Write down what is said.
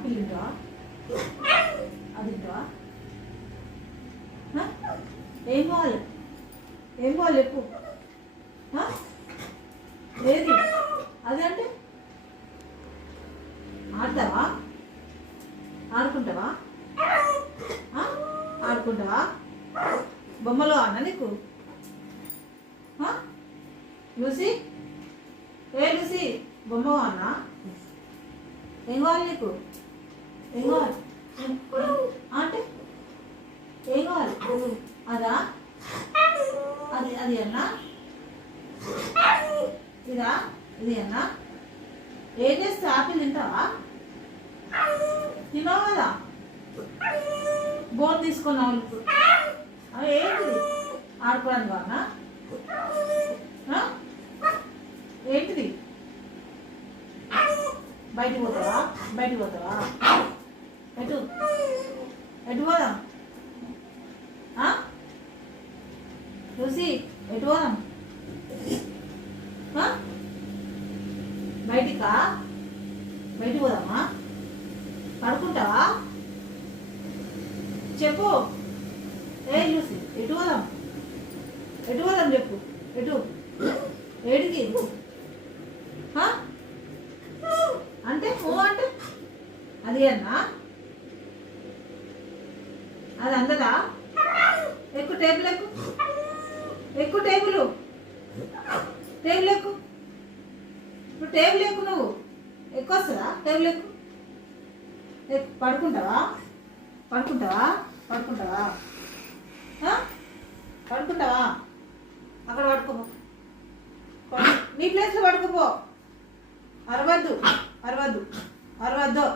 Apple తింటావా? అది తింటావా? ఏం కావాలి? ఏం కావాలి చెప్పు. ఏది అది అంటే ఆడతావా? ఆడుకుంటావా? ఆడుకుంటావా? బొమ్మలు అన్నా నీకు? లూసీ, ఏ లూసీ బొమ్మ అన్నా? ఏం కావాలి నీకు? ఏం కావాలి అంటే ఏం కావాలి? అదా? అది అది అన్నా? ఇదా? ఇది అన్నా? ఏం చేస్తా? ఆపిల్ తింటావా? తిన్నావు కదా? బోన్ తీసుకున్నావు ఇప్పుడు. అవి ఏంటిది? ఆడుకోవడానికి అన్నా? ఏంటిది? బయటికి పోతావా? బయటికి పోతావా? ఎటు ఎటు పోదాం? చూసి ఎటు పోదాం? బయటికా? బయటికి పోదామా? పడుకుంటావా? చెప్పు. ఏ లూసి ఎటు పోదాం? ఎటు పోదాం చెప్పు. ఎటు? ఏడికి? అంటే అంటే అది అన్నా? అది అందదా? ఎక్కువ టేబుల్ ఎక్కు. ఎక్కువ టేబుల్. టేబుల్ ఎక్కు. ఇప్పుడు టేబుల్ ఎక్కువ. నువ్వు ఎక్కువ వస్తుందా? టేబుల్ ఎక్కువ. పడుకుంటావా? పడుకుంటావా? పడుకుంటావా? పడుకుంటావా? అక్కడ పడుకోపో. నీ ప్లేస్లో పడుకోపో. అరవద్దు అరవద్దు అరవద్దు.